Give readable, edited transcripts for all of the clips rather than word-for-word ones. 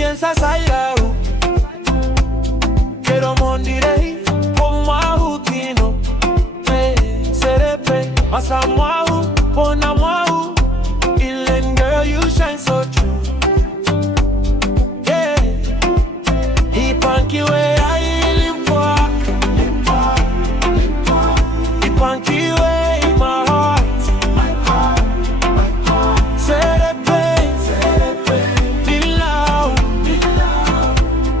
yen sasaira u kero mondire masamwahu kino Serepein masamwahu masamwahu Ilen girl you shine so true. Yeah, he punky way I live he punky way my heart. Serepein Ngilamwahu,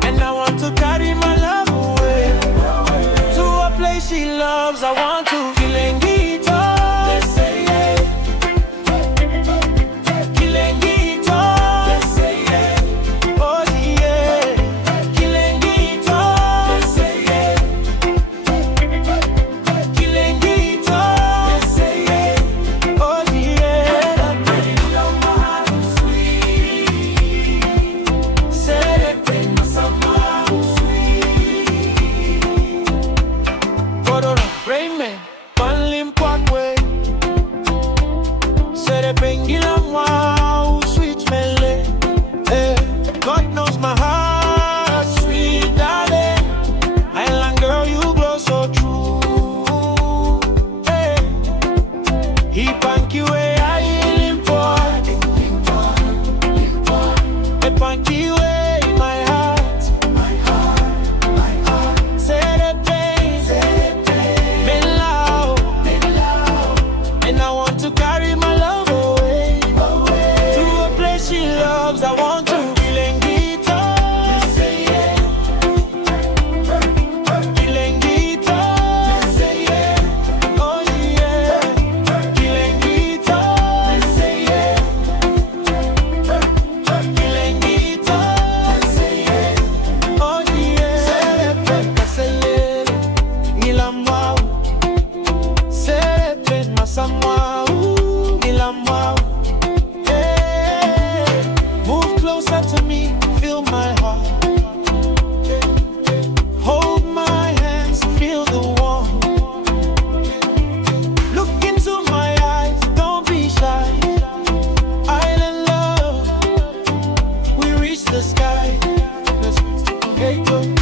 and I want to carry my love away to a place she loves. I want to Serepein Ngilamwahu, sweet melody. God knows my heart, sweet darling. Island girl, you glow so true. He punky way I import. A punky way my heart. Serepein Ngilamwahu, and I want to carry my love away to a place she loves. I want to masamwahu, Ngilamwahu. Yeah. Move closer to me, feel my heart. Hold my hands, feel the warmth. Look into my eyes, don't be shy. Island love, we reach the sky. Let's go.